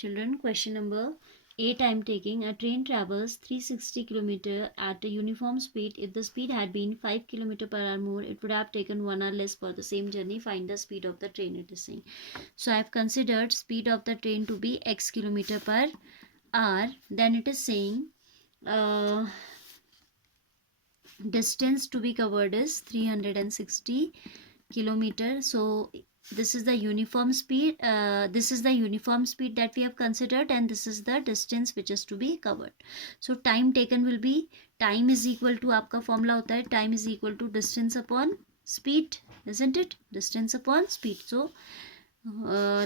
Children, question number 8 I am taking. A train travels 360 km at a uniform speed. If the speed had been 5 km per hour more, it would have taken 1 hour less for the same journey. Find the speed of the train, it is saying. So I have considered speed of the train to be x km per hour. Then it is saying distance to be covered is 360 kilometer. So this is the uniform speed, that we have considered, and this is the distance which is to be covered. So time taken will be, time is equal to, आपका formula होता है time is equal to distance upon speed, isn't it? Distance upon speed. So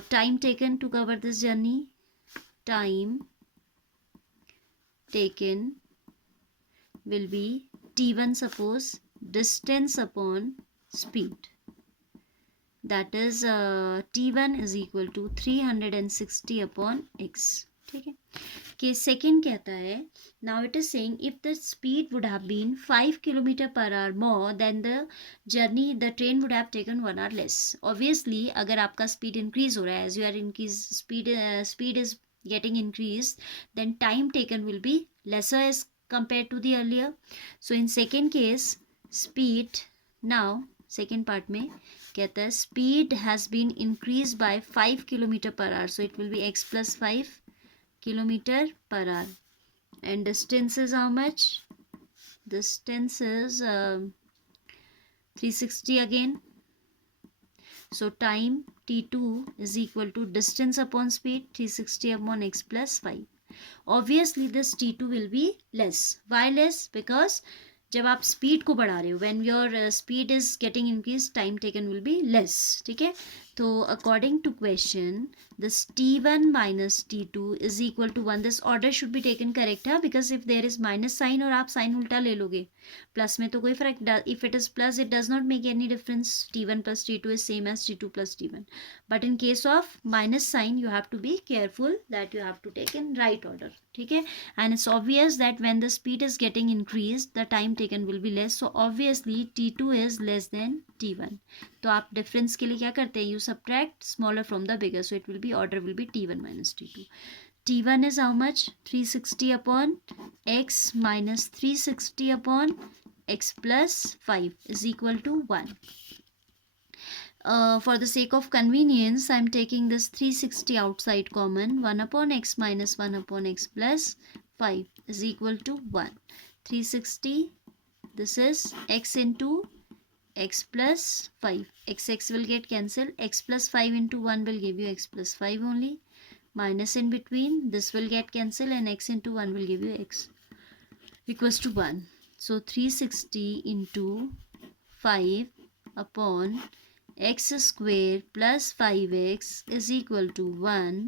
time taken to cover this journey, time taken will be t1, suppose, distance upon speed, that is t1 is equal to 360 upon x. ठीक है. Case second कहता है, now it is saying if the speed would have been 5 kilometre per hour more than the train would have taken 1 hour less. Obviously अगर आपका speed increase हो रहा है, as you are increase speed is getting increased, then time taken will be lesser as compared to the earlier. So in second case, speed, now second part में कहता है speed has been increased by 5 km per hour, so it will be x plus 5 km per hour, and distance is how much? Distance is 360 again. So time t2 is equal to distance upon speed 360 upon x plus 5. Obviously this t2 will be less. Why less? Because जब आप speed को बढ़ा रहे हो, when your speed is getting increase, time taken will be less. ठीक है. तो according to question this t1 minus t2 is equal to 1. This order should be taken correct है, because if there is minus sign और आप sign उल्टा ले लोगे, plus में तो कोई फर्क, if it is plus it does not make any difference. t1 plus t2 is same as t2 plus t1. But in case of minus sign you have to be careful that you have to take in right order. ठीक है. And it's obvious that when the speed is getting increased, the time taken will be less. So obviously t2 is less than t1. तो आप difference के लिए क्या करते हैं? You subtract smaller from the bigger. So it will be, order will be t1 minus t2. t1 is how much? 360 upon x minus 360 upon x plus 5 is equal to 1. For the sake of convenience, I am taking this 360 outside common. 1 upon x minus 1 upon x plus 5 is equal to 1. 360, this is x into x plus 5. X will get cancelled. X plus 5 into 1 will give you x plus 5 only. Minus in between, this will get cancelled, and x into 1 will give you x equals to 1. So 360 into 5 upon x square plus 5x is equal to 1.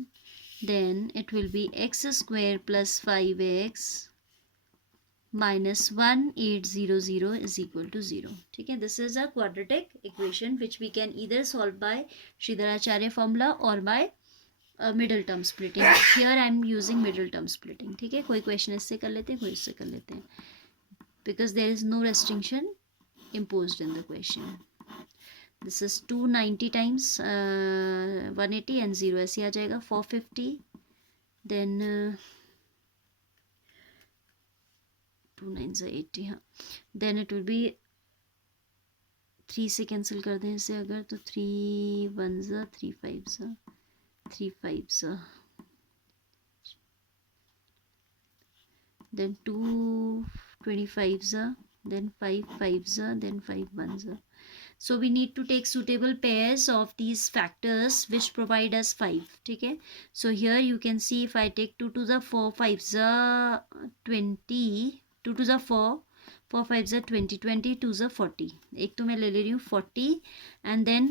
Then it will be x square plus 5x minus 1800 is equal to 0. ठीक है. This is a quadratic equation which we can either solve by Sridharacharya formula or by middle term splitting. Here I am using middle term splitting. ठीक है. कोई question इससे कर लेते हैं, कोई इससे कर लेते हैं, because there is no restriction imposed in the question. This is 290 times 180 and 0 ऐसे आ जाएगा 450. Then 2 9 80. हाँ. Then it will be 3 से कैंसिल कर दें इसे अगर, तो 3 1 3 5 3 5 then 2 25 then 5 5 then 5 1. So we need to take suitable pairs of these factors which provide us 5. ठीक है. So here you can see if I take 2 to the 4 5 20, 2 to the 4 4 5 20, 20 2 40. एक तो मैं ले रही हूँ 40, and then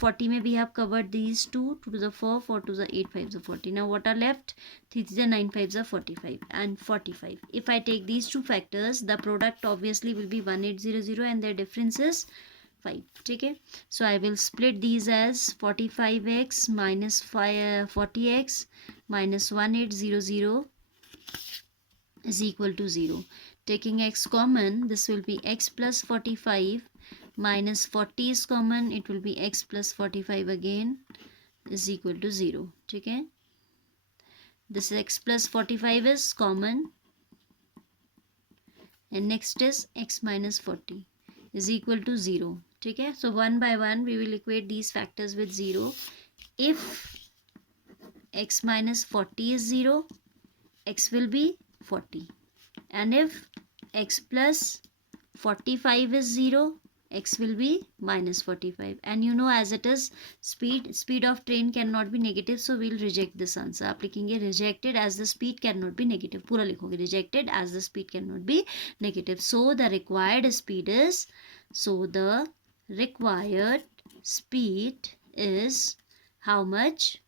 40 में we have covered these 2 to the 4 4 to the 8 5 40. Now what are left? 3 to the 9 5 45 and 45. If I take these two factors, the product obviously will be 1800 and their difference is 5. ठीक है. So I will split these as 45x minus 40x minus 1800 is equal to 0. Taking x common, this will be x plus 45 minus 40 is common, it will be x plus 45 again is equal to 0. ठीक है. This x plus 45 is common, and next is x minus 40 is equal to 0. ठीक है, so one by one we will equate these factors with 0. If x minus 40 is 0, x will be 40, and if x plus 45 is 0, x will be minus 45. And you know, as it is speed of train cannot be negative, so we'll reject this answer. आप लिखेंगे rejected as the speed cannot be negative. पूरा लिखोगे rejected as the speed cannot be negative. So the required speed is how much?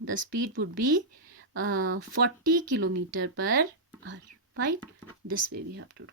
The speed would be 40 kilometer per hour. Fine. This way we have to do.